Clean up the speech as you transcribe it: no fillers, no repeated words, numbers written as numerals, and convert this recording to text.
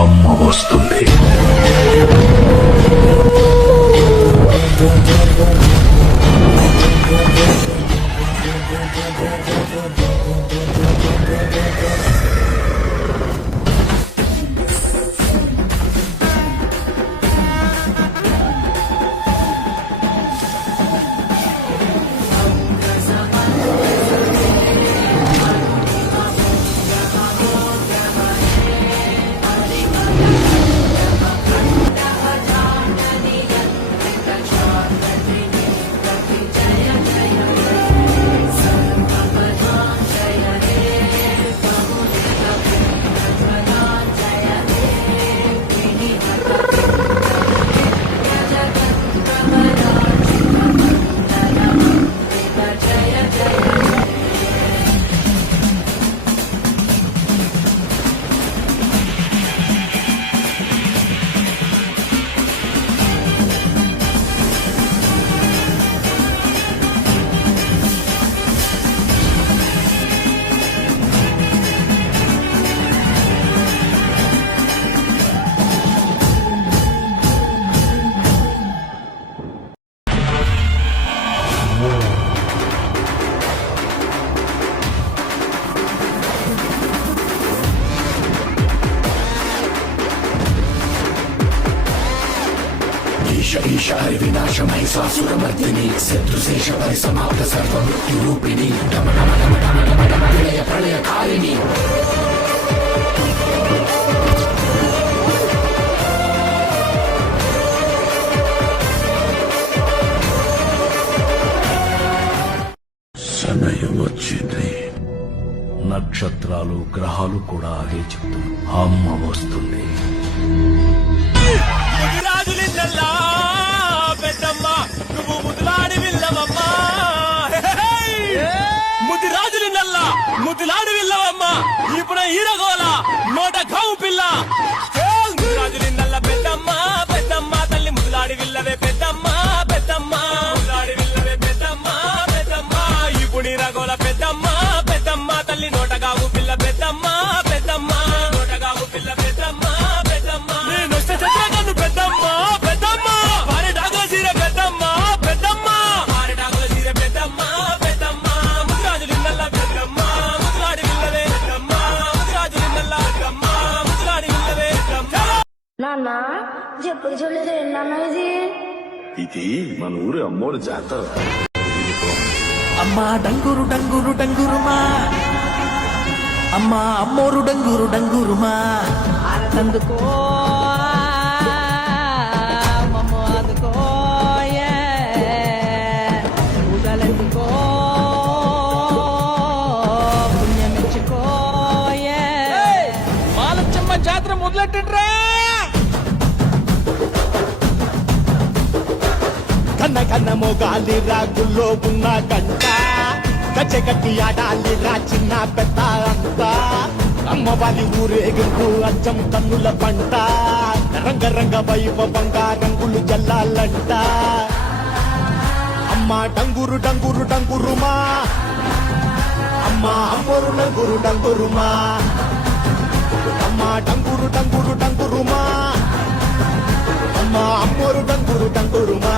అమ్మ వస్తుంది. ఈశ వినాశమై సాసురమర్దిని శత్రుశేష పరిసమాప్త సర్వమృత్యురూపిణి డమ డమ డమ డమ డమ డమ ప్రళయ ప్రళయకారిణి. సమయం వచ్చింది. నక్షత్రాలు గ్రహాలు కూడా అదే చెప్తుంది. అమ్మ వస్తుంది. ముద్దులాడి వెళ్ళవమ్మా ఇప్పుడు ఈరగోల నోట కావు పిల్ల రాజులి నల్ల పెద్దమ్మ పెద్దమ్మ తల్లి ముద్దులాడి వెళ్ళవే పెద్దమ్మ పెద్దమ్మ ముద్దులాడి వెళ్ళవే పెద్దమ్మ పెద్దమ్మ ఇప్పుడు ఈరగోల పెద్దమ్మ పెద్దమ్మ తల్లి నోట కావు పిల్ల పెద్దమ్మ పెద్దమ్మ నోట కావు పిల్ల పెద్దమ్మ పెద్దమ్మ నేను వస్తే చంద్రకన్ను పెద్దమ్మ పెద్దమ్మ భారీ డాగుల సీర పెద్దమ్మ పెద్దమ్మ భారీ డాగుల సీర పెద్దమ్మ పెద్దమ్మ ముద్దురాజులి నల్ల పెద్దమ్మ నాన్న చెప్పులు చూడలేదు ఏంటన్నా ఇది? ఇది మన ఊరి అమ్మోడు జాతర. అమ్మా డంగురు డంగురు డంగురుమా, అమ్మా అమ్మోరు డంగురు డంగురుమా, అందుకో మమ్మ అందుకో పూజలందుకో పుణ్యమిచ్చుకో మాలచ్చమ్మ జాతర మొదలెట్టండ్రా. కన్న కన్న మోగాలి రాగుల్లో ఉన్న గంట గచ్చగట్టి ఆడాలి రా చిన్న పెద్ద అంతా అమ్మవారి ఊరేగింపు అచ్చం కన్నుల పంట రంగరంగ వైభవంగా రంగులు జల్లాలంట. అమ్మ డంగురు డంగురు డంగురుమా, అమ్మ అమ్మోరు డంగురు డంగురుమా, అమ్మ డంగురు డంగురు డంగురుమా, అమ్మ అమ్మోరు డంగురు డంగురుమా.